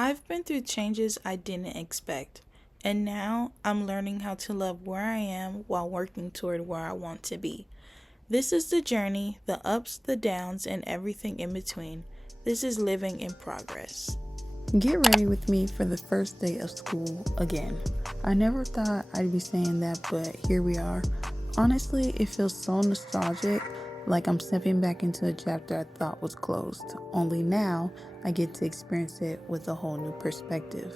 I've been through changes I didn't expect, and now I'm learning how to love where I am while working toward where I want to be. This is the journey, the ups, the downs, and everything in between. This is living in progress. Get ready with me for the first day of school again. I never thought I'd be saying that, but here we are. Honestly, it feels so nostalgic, like I'm stepping back into a chapter I thought was closed. Only now, I get to experience it with a whole new perspective.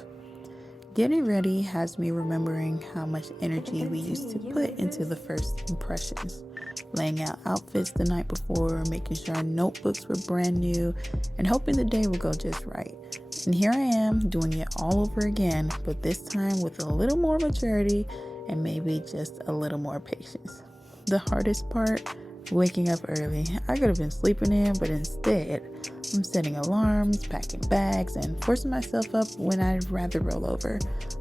Getting ready has me remembering how much energy we used to put into the first impressions. Laying out outfits the night before, making sure our notebooks were brand new, and hoping the day would go just right. And here I am doing it all over again, but this time with a little more maturity and maybe just a little more patience. The hardest part, waking up early. I could have been sleeping in, but instead, I'm setting alarms, packing bags, and forcing myself up when I'd rather roll over.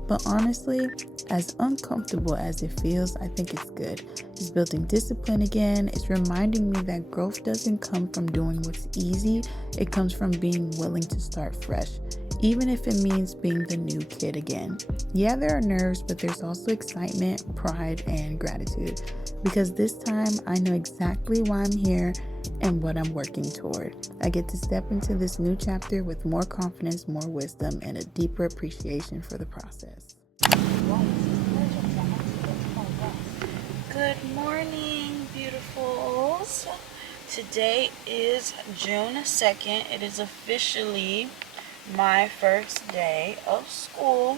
But honestly, as uncomfortable as it feels, I think it's good. It's building discipline again. It's reminding me that growth doesn't come from doing what's easy. It comes from being willing to start fresh, even if it means being the new kid again. Yeah, there are nerves, but there's also excitement, pride, and gratitude. Because this time, I know exactly why I'm here and what I'm working toward. I get to step into this new chapter with more confidence, more wisdom, and a deeper appreciation for the process. Good morning, beautifuls. Today is June 2nd. It is officially my first day of school.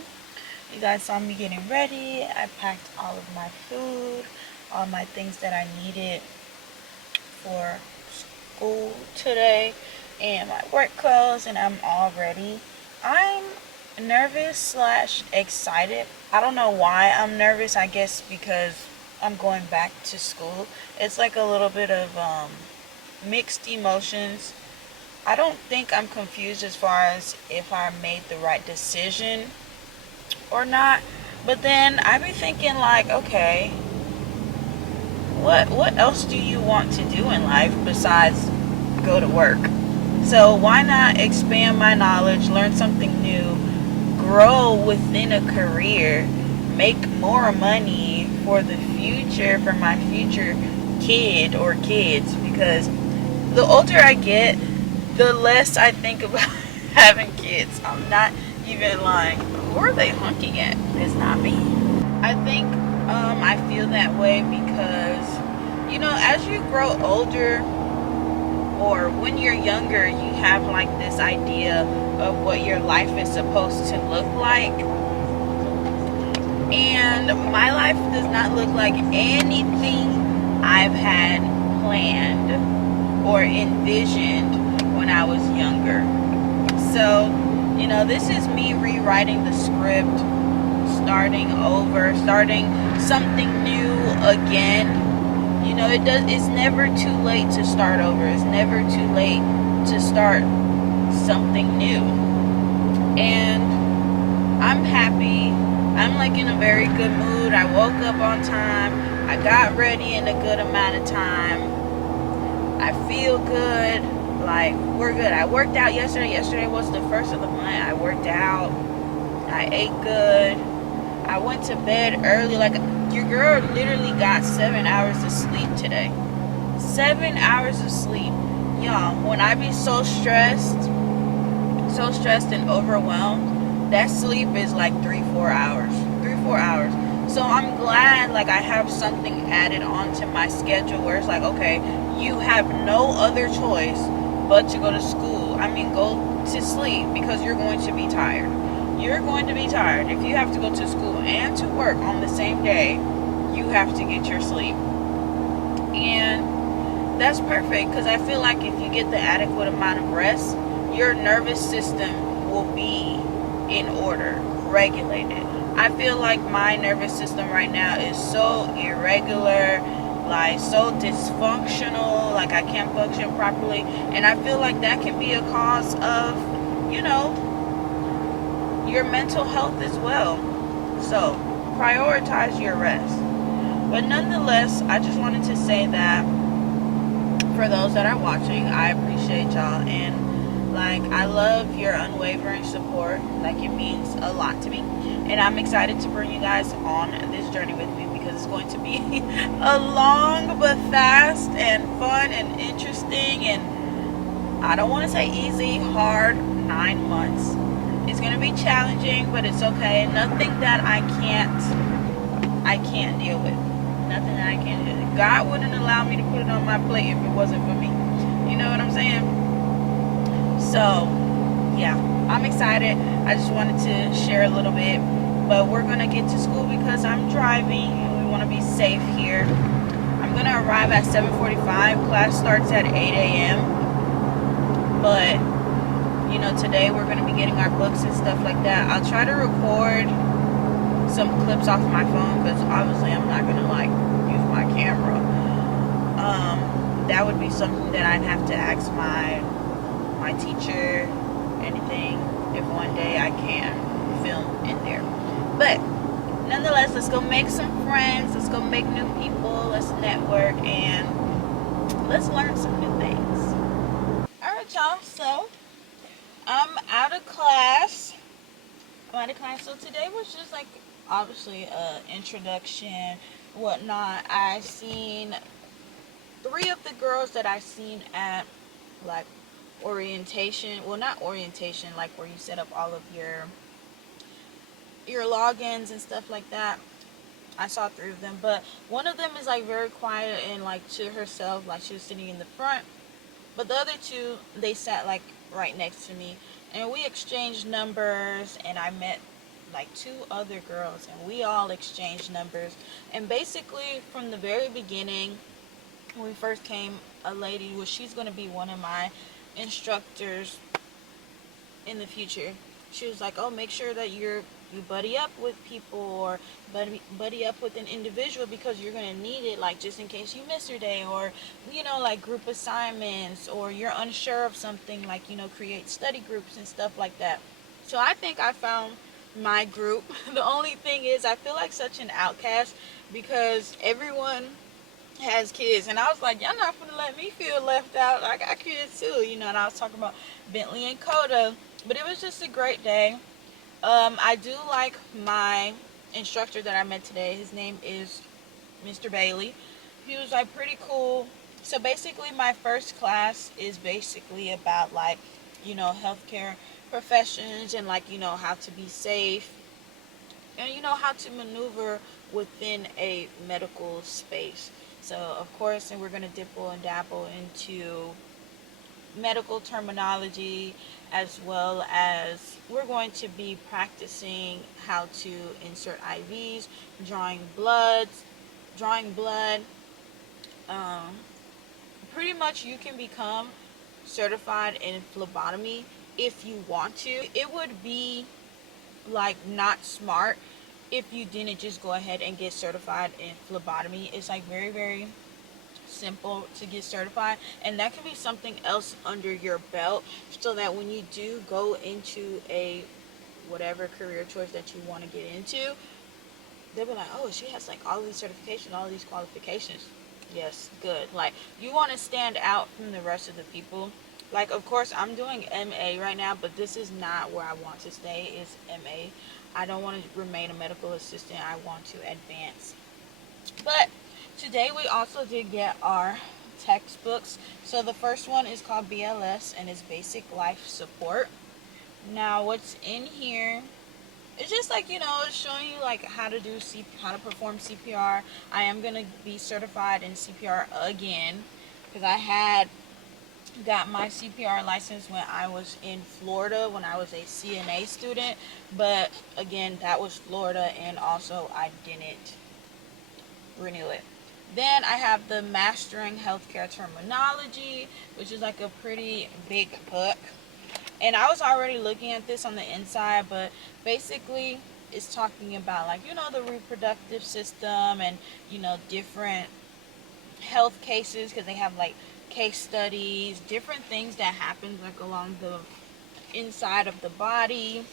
You guys saw me getting ready. I packed all of my food, all my things that I needed for school today, and my work clothes, and I'm all ready. I'm nervous slash excited. I don't know why I'm nervous. I guess because I'm going back to school. It's like a little bit of mixed emotions. I don't think I'm confused as far as if I made the right decision or not. But then I be thinking like, okay, what else do you want to do in life besides go to work? So why not expand my knowledge, learn something new, grow within a career, make more money for the future, for my future kid or kids? Because the older I get, the less I think about having kids. I'm not even lying. Who are they honking at? It's not me. I think I feel that way because, as you grow older, or when you're younger, you have like this idea of what your life is supposed to look like. And my life does not look like anything I've had planned or envisioned when I was younger. So, this is me rewriting the script, starting over, starting something new again. It's never too late to start over. It's never too late to start something new. And I'm happy. I'm like in a very good mood. I woke up on time. I got ready in a good amount of time. I feel good. Like, we're good. I worked out yesterday. Yesterday was the first of the month. I worked out. I ate good. I went to bed early. Like, your girl literally got 7 hours of sleep today. 7 hours of sleep. Y'all, when I be so stressed and overwhelmed, that sleep is like 3-4 hours. 3-4 hours. So I'm glad like I have something added onto my schedule where it's like, okay, you have no other choice but to go to school. Go to sleep because you're going to be tired. You're going to be tired. If you have to go to school and to work on the same day, you have to get your sleep. And that's perfect because I feel like if you get the adequate amount of rest, your nervous system will be in order, regulated. I feel like my nervous system right now is so irregular, like so dysfunctional, like I can't function properly. And I feel like that can be a cause of, your mental health as well. So prioritize your rest. But nonetheless, I just wanted to say that for those that are watching, I appreciate y'all. And Like, I love your unwavering support. Like, it means a lot to me. And I'm excited to bring you guys on this journey with me, because it's going to be a long but fast and fun and interesting, and I don't want to say easy, hard 9 months. It's going to be challenging, but it's okay. Nothing that I can't deal with. Nothing that I can't deal with. God wouldn't allow me to put it on my plate if it wasn't for me. You know what I'm saying? So, yeah, I'm excited. I just wanted to share a little bit. But we're going to get to school because I'm driving and we want to be safe here. I'm going to arrive at 7:45. Class starts at 8 a.m. But, today we're going to be getting our books and stuff like that. I'll try to record some clips off my phone, because obviously I'm not going to, use my camera. That would be something that I'd have to ask my teacher, anything, if one day I can film in there. But nonetheless, let's go make some friends, let's go make new people, let's network, and let's learn some new things. Alright, y'all, so I'm out of class. So today was just obviously introduction, whatnot. I seen 3 of the girls that I seen at orientation. Well, not orientation, where you set up all of your logins and stuff like that. I saw 3 of them, but one of them is very quiet and to herself, she was sitting in the front. But the other 2, they sat right next to me, and we exchanged numbers, and I met 2 other girls, and we all exchanged numbers. And basically, from the very beginning, when we first came, a lady, she's going to be one of my instructors in the future. She was like, oh, make sure that you buddy up with people, or buddy up with an individual, because you're going to need it, just in case you miss your day, or group assignments, or you're unsure of something, create study groups and stuff like that. So I think I found my group. The only thing is, I feel like such an outcast, because everyone has kids, and I was like, y'all not gonna let me feel left out. I got kids too, and I was talking about Bentley and Coda. But it was just a great day. I do like my instructor that I met today. His name is Mr. Bailey. He was pretty cool. So basically, my first class is basically about healthcare professions, and how to be safe, and how to maneuver within a medical space. So of course, and we're going to dibble and dabble into medical terminology, as well as we're going to be practicing how to insert IVs, drawing blood. Um, Pretty much, you can become certified in phlebotomy if you want to. It would be not smart if you didn't just go ahead and get certified in phlebotomy. It's very, very simple to get certified, and that can be something else under your belt, so that when you do go into a whatever career choice that you want to get into, they'll be like, oh, she has all these certifications, all these qualifications. Yes, good. You want to stand out from the rest of the people. Of course, I'm doing MA right now, but this is not where I want to stay, is MA. I don't want to remain a medical assistant. I want to advance. But today we also did get our textbooks. So the first one is called BLS, and it's Basic Life Support. Now, what's in here, it's just it's showing you how to do how to perform CPR. I am going to be certified in CPR again, because I had got my CPR license when I was in Florida, when I was a CNA student. But again, that was Florida, and also I didn't renew it. Then I have the Mastering Healthcare Terminology, which is a pretty big book. And I was already looking at this on the inside, but basically it's talking about the reproductive system, and different health cases, because they have case studies, different things that happen along the inside of the body,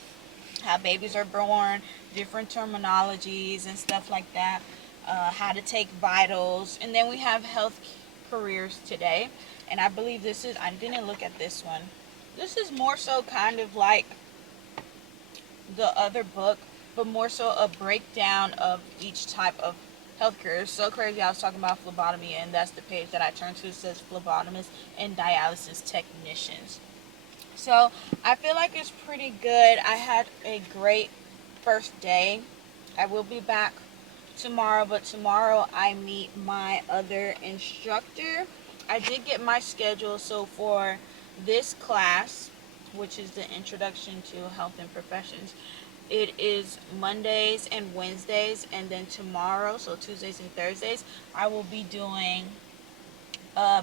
how babies are born, different terminologies and stuff like that, how to take vitals. And then we have health careers today, and I believe I didn't look at this one. this is more so kind of like the other book, but more so a breakdown of each type of healthcare. It's so crazy. I was talking about phlebotomy, and that's the page that I turned to. It says phlebotomists and dialysis technicians. So I feel like it's pretty good. I had a great first day. I will be back tomorrow, but tomorrow I meet my other instructor. I did get my schedule, so for this class, which is the Introduction to Health and Professions, it is Mondays and Wednesdays, and then tomorrow, so Tuesdays and Thursdays, I will be doing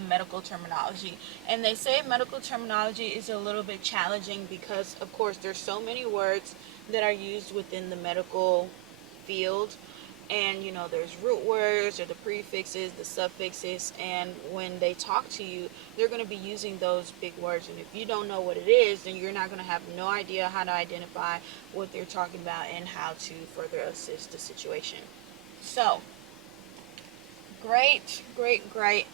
medical terminology. And they say medical terminology is a little bit challenging because, of course, there's so many words that are used within the medical field. And there's root words or the prefixes, the suffixes, and when they talk to you, they're going to be using those big words. And if you don't know what it is, then you're not going to have no idea how to identify what they're talking about and how to further assist the situation. So, great, great, great.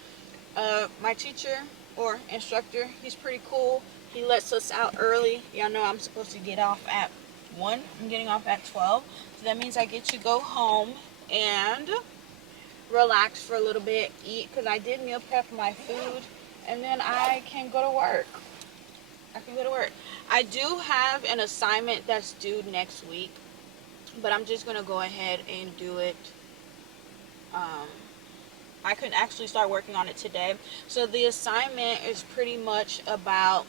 My teacher or instructor, he's pretty cool. He lets us out early. Y'all know I'm supposed to get off at 1. I'm getting off at 12. So that means I get to go home and relax for a little bit, eat, because I did meal prep my food, and then I can go to work. I do have an assignment that's due next week, but I'm just going to go ahead and do it. I could actually start working on it today. So the assignment is pretty much about,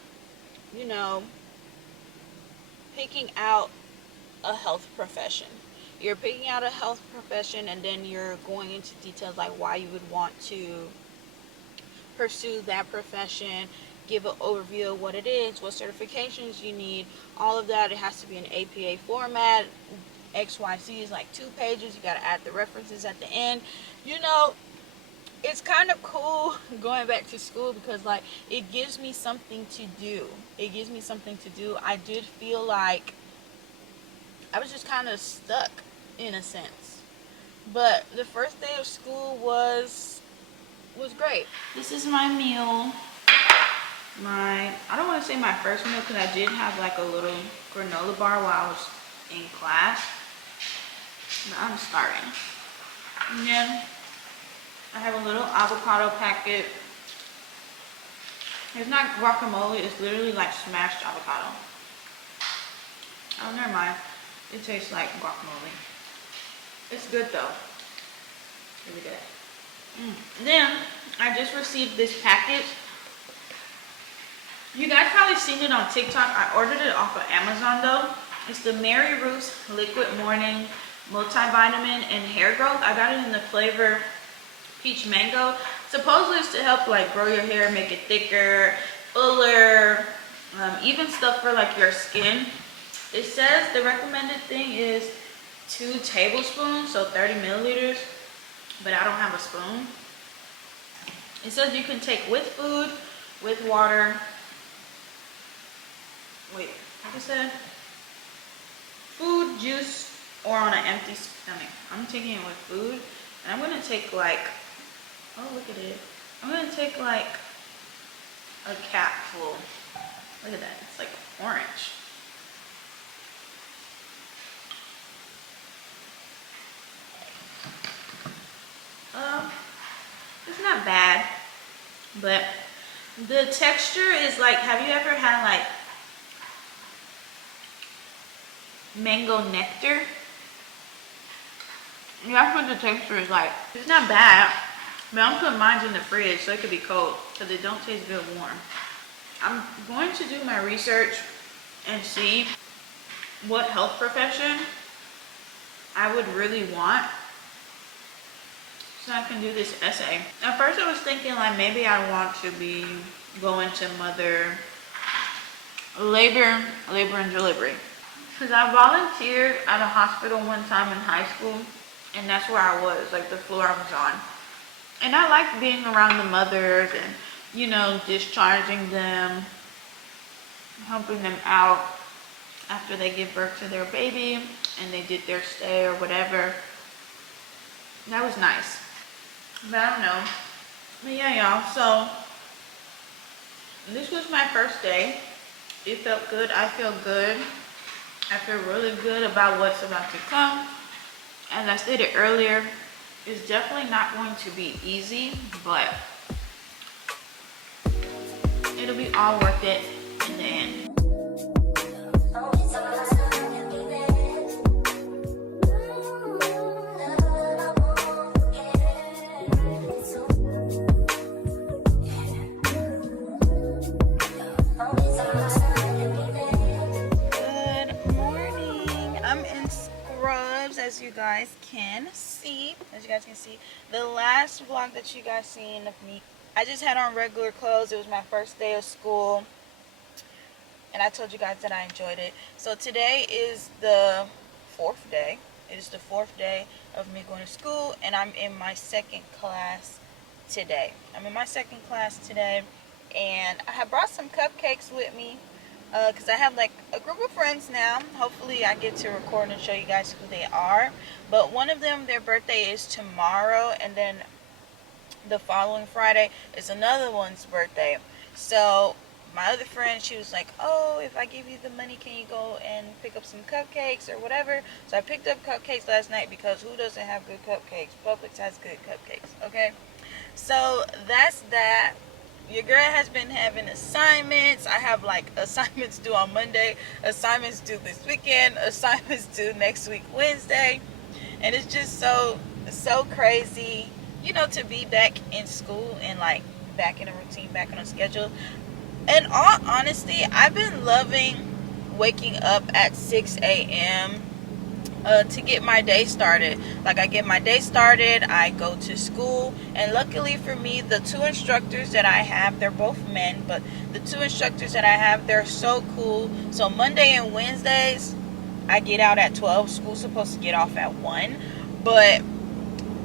you know, picking out a health profession. You're picking out a health profession, and then you're going into details like why you would want to pursue that profession, give an overview of what it is, what certifications you need, all of that. It has to be in APA format. XYZ is like 2 pages. You got to add the references at the end. It's kind of cool going back to school because, like, it gives me something to do. I did feel like I was just kind of stuck in a sense. But the first day of school was great. This is my meal. I don't want to say my first meal because I did have like a little granola bar while I was in class. But I'm starting. And then I have a little avocado packet. It's not guacamole, it's literally like smashed avocado. Oh, never mind. It tastes like guacamole. It's good though. Really good. Then I just received this package. You guys probably seen it on TikTok. I ordered it off of Amazon though. It's the Mary Ruth's Liquid Morning Multivitamin and Hair Growth. I got it in the flavor Peach Mango. Supposedly it's to help like grow your hair, make it thicker, fuller, even stuff for like your skin. It says the recommended thing is 2 tablespoons, so 30 milliliters, but I don't have a spoon. It says you can take with food, with water. Wait, like I said, food, juice, or on an empty stomach. I'm taking it with food, and I'm gonna take like, oh look at it. I'm gonna take like a capful. Look at that, it's like orange. It's not bad, but the texture is like, have you ever had like mango nectar? That's what the texture is like. It's not bad, but I'm putting mine in the fridge so it could be cold because it don't taste good warm. I'm going to do my research and see what health profession I would really want so I can do this essay. At first I was thinking like maybe I want to be going to labor and delivery. Because I volunteered at a hospital one time in high school, and that's where I was, like the floor I was on. And I liked being around the mothers and, discharging them, helping them out after they give birth to their baby and they did their stay or whatever. That was nice. But I don't know. But yeah, y'all, so this was my first day. It felt good. I feel good. I feel really good about what's about to come. As I stated earlier, it's definitely not going to be easy, but it'll be all worth it in the end. Good morning. I'm in scrubs, as you guys can see. The last vlog that you guys seen of me, I just had on regular clothes. It was my first day of school, and I told you guys that I enjoyed it. So today is the fourth day. It is the fourth day of me going to school, and I'm in my second class today. And I have brought some cupcakes with me because I have like a group of friends now. Hopefully I get to record and show you guys who they are. But one of them, their birthday is tomorrow, and then the following Friday is another one's birthday. So my other friend, she was like, oh, if I give you the money, can you go and pick up some cupcakes or whatever? So I picked up cupcakes last night because who doesn't have good cupcakes? Publix has good cupcakes, okay? So that's that. Your girl has been having assignments. I have like assignments due on Monday, assignments due this weekend, assignments due next week Wednesday. And it's just so crazy, you know, to be back in school and like back in a routine, back on a schedule. In all honesty, I've been loving waking up at 6 a.m. To get my day started. Like, I get my day started, I go to school, and luckily for me, the two instructors that I have, they're both men, but the two instructors that I have, they're so cool. So Monday and Wednesdays, I get out at 12. School's supposed to get off at 1, but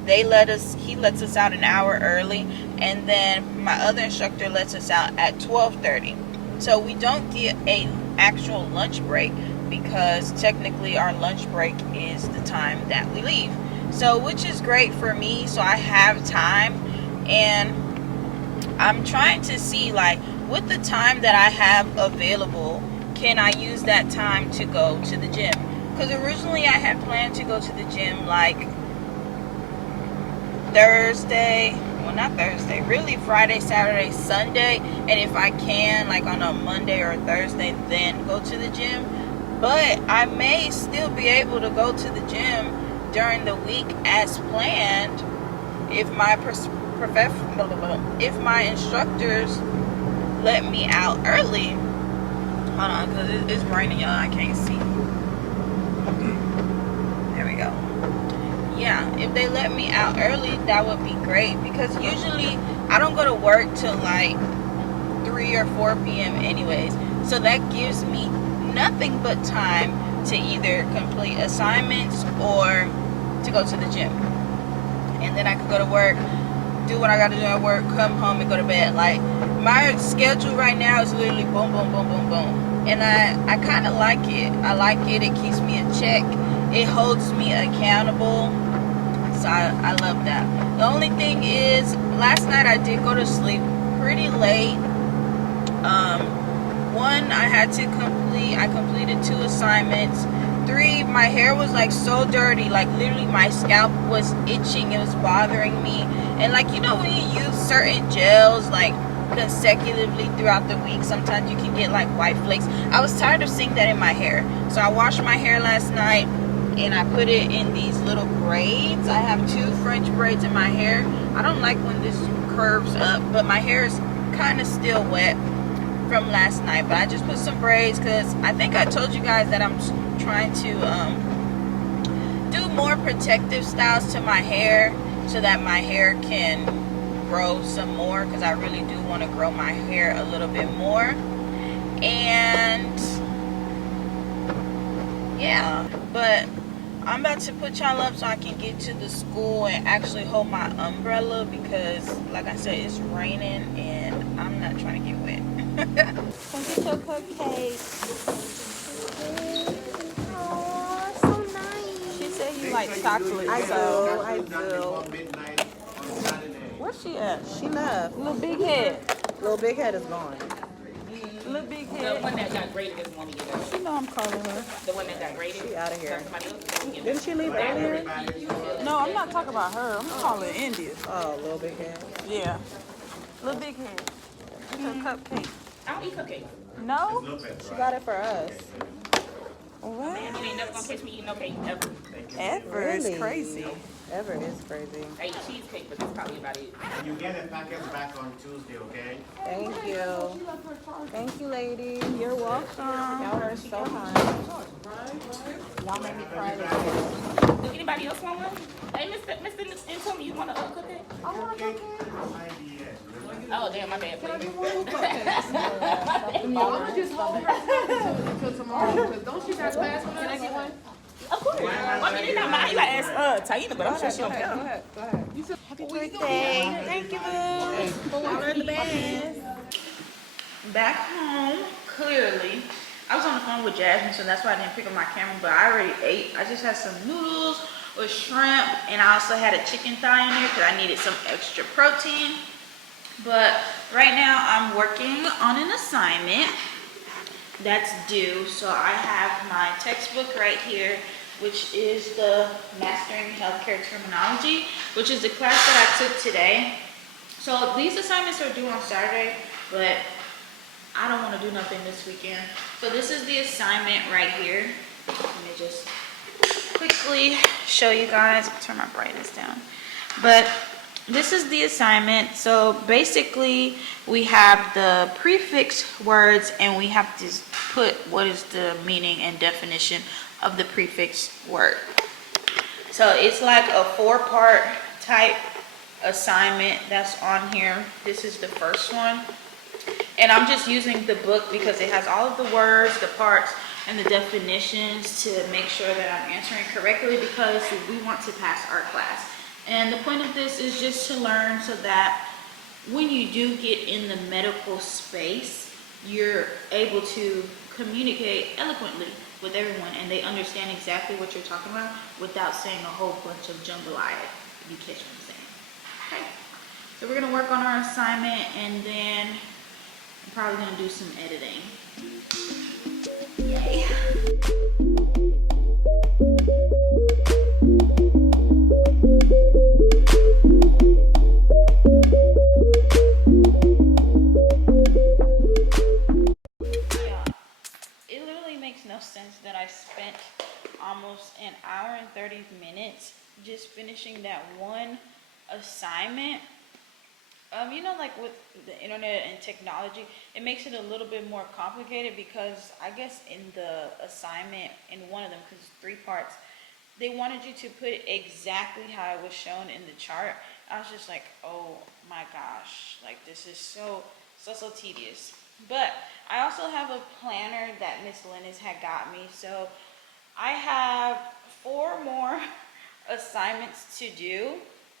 he lets us out an hour early, and then my other instructor lets us out at 12:30. So we don't get a actual lunch break, because technically our lunch break is the time that we leave. So, which is great for me, so I have time, and I'm trying to see, like, with the time that I have available, can I use that time to go to the gym? Because originally I had planned to go to the gym like really Friday, Saturday, Sunday, and if I can, like on a Monday or Thursday, then go to the gym. But I may still be able to go to the gym during the week as planned if my instructors let me out early. Hold on, because it's raining, y'all. I can't see. There we go. Yeah, if they let me out early, that would be great, because usually I don't go to work till like 3 or 4 p.m. anyways. So that gives me nothing but time to either complete assignments or to go to the gym. And then I could go to work, do what I got to do at work, come home and go to bed. Like, my schedule right now is literally boom, boom, boom, boom, boom. And I kind of like it. I like it. It keeps me in check. It holds me accountable. So I love that. The only thing is, last night I did go to sleep pretty late. One, I completed 2 assignments. 3, my hair was like so dirty, like literally my scalp was itching, it was bothering me. And like, you know, when you use certain gels like consecutively throughout the week, sometimes you can get like white flakes. I was tired of seeing that in my hair, so I washed my hair last night and I put it in these little braids. I have 2 French braids in my hair. I don't like when this curves up, but my hair is kind of still wet from last night. But I just put some braids because I think I told you guys that I'm trying to do more protective styles to my hair so that my hair can grow some more, because I really do want to grow my hair a little bit more. And yeah, but I'm about to put y'all up so I can get to the school and actually hold my umbrella, because like I said, it's raining and I'm not trying to get wet. Come get your cupcake. Oh, so nice. She said you like chocolate. I do. Where's she at? She left. Little big head. Little big head is gone. little big The head. one that got graded doesn't want to get it. You know I'm calling her. The one that got graded. She out of here. Somebody else can get it. Didn't she leave earlier? No, I'm not talking about her. I'm calling India. Oh, little big head. Yeah. Little big head. It's a cupcake. I don't eat cupcakes. No? She got it for us. What? Man, you ain't never gonna catch me eating no cake ever. Ever Really? is crazy. Ever is crazy. I eat cheesecake, but that's probably about it. You get the package back on Tuesday, okay? Thank you. Thank you, lady. You're welcome. Y'all are so kind. Y'all make me cry today. Do anybody else want one? Hey, Mr. Antonio, you want a cupcake? I want a cupcake. Oh, damn, my bad. Can I Please. get one cupcake? I'm gonna just hold her until tomorrow. Cause don't she got class with us? Can I get one? Of course. I mean, it's not mine. You gotta ask Taina, but I'm sure she'll Go pay. ahead. Happy birthday. Thank you, boo. Y'all are the best. Back home, clearly. I was on the phone with Jasmine, so that's why I didn't pick up my camera, but I already ate. I just had some noodles with shrimp, and I also had a chicken thigh in there because I needed some extra protein. But right now, I'm working on an assignment that's due. So I have my textbook right here, which is the Mastering Healthcare Terminology, which is the class that I took today. So these assignments are due on Saturday, but I don't want to do nothing this weekend. So this is the assignment right here. Let me just quickly show you guys. Turn my brightness down. But this is the assignment. So basically we have the prefix words and we have to put what is the meaning and definition of the prefix word. So it's like a 4-part type assignment that's on here. This is the first one. And I'm just using the book because it has all of the words, the parts, and the definitions to make sure that I'm answering correctly because we want to pass our class. And the point of this is just to learn so that when you do get in the medical space, you're able to communicate eloquently with everyone and they understand exactly what you're talking about without saying a whole bunch of jambalaya, if you catch what I'm saying. Okay, so we're gonna work on our assignment and then I'm probably gonna do some editing. Yay. It literally makes no sense that I spent almost an hour and 30 minutes just finishing that one assignment. You know, like with the internet and technology, it makes it a little bit more complicated because I guess in the assignment, in one of them, because it's 3 parts, they wanted you to put it exactly how it was shown in the chart. I was just like, oh my gosh, like this is so tedious. But I also have a planner that Miss Lennis had got me, so I have 4 more assignments to do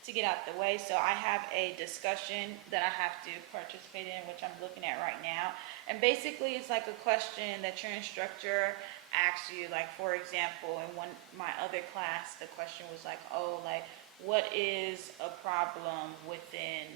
to get out the way. So I have a discussion that I have to participate in, which I'm looking at right now. And basically it's like a question that your instructor asks you. Like for example, in my other class, the question was like, oh, like what is a problem within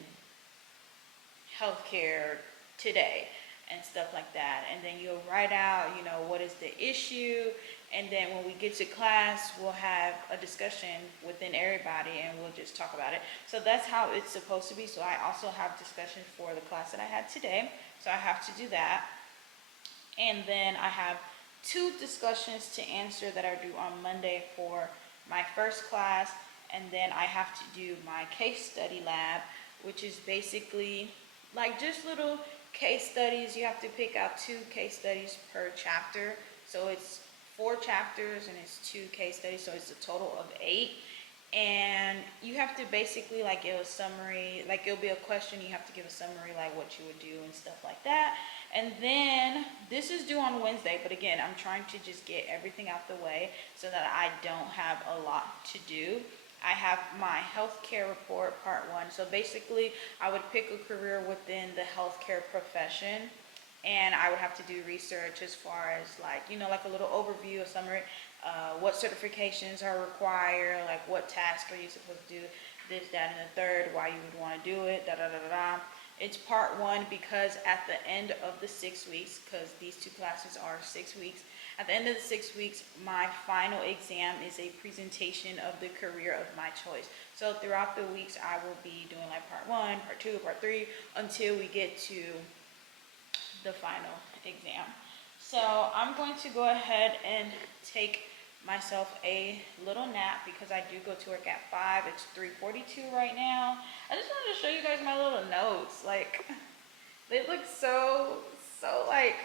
healthcare today and stuff like that. And then you'll write out, you know, what is the issue. And then when we get to class, we'll have a discussion within everybody and we'll just talk about it. So that's how it's supposed to be. So I also have discussion for the class that I had today. So I have to do that. And then I have 2 discussions to answer that are due on Monday for my first class. And then I have to do my case study lab, which is basically like just little case studies. You have to pick out 2 case studies per chapter. So it's 4 chapters and it's 2 case studies. So it's a total of 8. And you have to basically like give a summary, like it'll be a question, you have to give a summary like what you would do and stuff like that. And then this is due on Wednesday, but again, I'm trying to just get everything out the way so that I don't have a lot to do. I have my healthcare report, part 1. So basically, I would pick a career within the healthcare profession, and I would have to do research as far as like, you know, like a little overview, a summary, what certifications are required, like what task are you supposed to do, this, that, and the third, why you would want to do it, da da da da da. It's part 1 because at the end of the 6 weeks, because these 2 classes are 6 weeks, at the end of the 6 weeks, my final exam is a presentation of the career of my choice. So throughout the weeks, I will be doing like part 1, part 2, part 3, until we get to the final exam. So I'm going to go ahead and take myself a little nap because I do go to work at 5. It's 3:42 right now. I just wanted to show you guys my little notes. Like, they look so like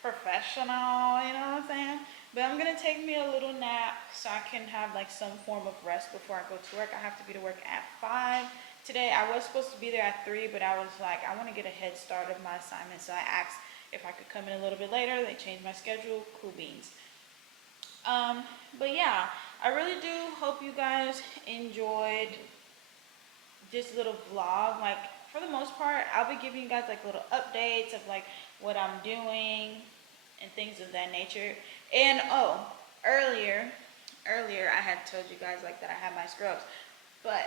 professional, you know what I'm saying? But I'm gonna take me a little nap so I can have like some form of rest before I go to work. I have to be to work at 5. Today I was supposed to be there at 3, but I was like, I want to get a head start of my assignment, so I asked if I could come in a little bit later. They changed my schedule. Cool beans. But yeah, I really do hope you guys enjoyed this little vlog. Like, for the most part, I'll be giving you guys like little updates of like what I'm doing and things of that nature. And earlier I had told you guys like that I had my scrubs, but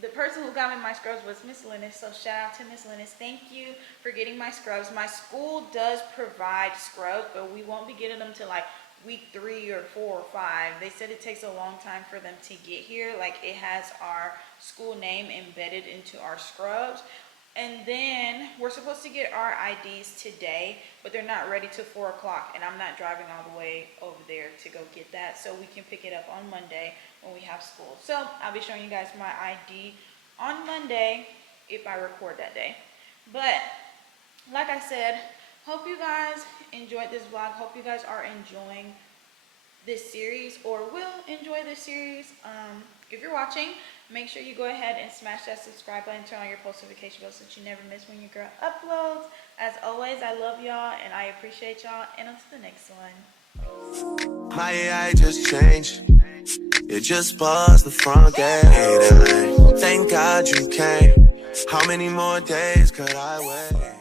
the person who got me my scrubs was Miss Linus, so shout out to Miss Linus. Thank you for getting my scrubs. My school does provide scrubs, but we won't be getting them till like week 3 or 4 or 5. They said it takes a long time for them to get here. Like, it has our school name embedded into our scrubs. And then we're supposed to get our IDs today, but they're not ready till 4 o'clock, and I'm not driving all the way over there to go get that, so we can pick it up on Monday when we have school. So I'll be showing you guys my ID on Monday if I record that day. But like I said, hope you guys enjoyed this vlog. Hope you guys are enjoying this series, or will enjoy this series. If you're watching, make sure you go ahead and smash that subscribe button, turn on your post notification bell so that you never miss when your girl uploads. As always, I love y'all and I appreciate y'all, and on to the next one. My AI just changed. It just buzzed the front gate. Thank God you came. How many more days could I wait?